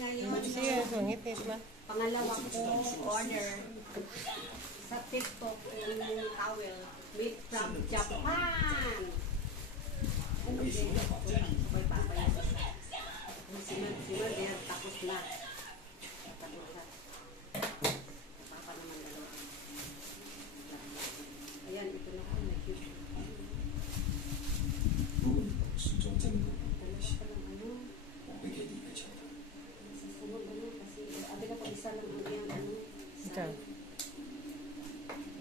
ngayon. Sige, sungit ito. Pangalawa ko order sa TikTok yung towel made from Japan. Sabay papaya sa sunod yan, tapos na. Papa naman dalawa. Ayan, ito na ako. Isa lang ang iyang ano. Ito.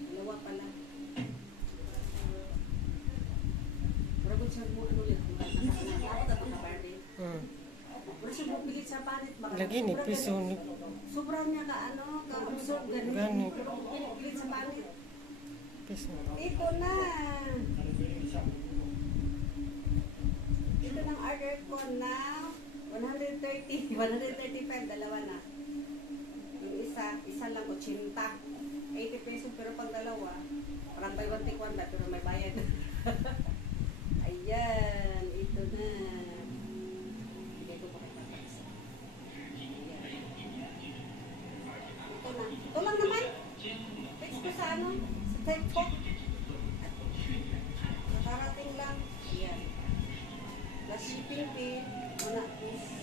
Dalawa pala. Pero kung siya mo ano ulit, nakakatawa at makabarde. Pero siya mo bigit sa panit. Lagi ni piso ni. Sobrang niya ka ano, ka-absorb ganun. Ganun. Pero kung bigit sa panit. Piso. Ito na. Ito ng order ko na 135, dalawa na. Yung isa lang 80. 80 pesos pero pag dalawa, parang buy one take one ba, pero may bayad. Ayan, ito na. Hindi ko pa kapatid. Ito na. Ito lang naman. Fix ko sa ano, sa TikTok. Nakarating lang. Ayan. Plus shipping fee, 1 is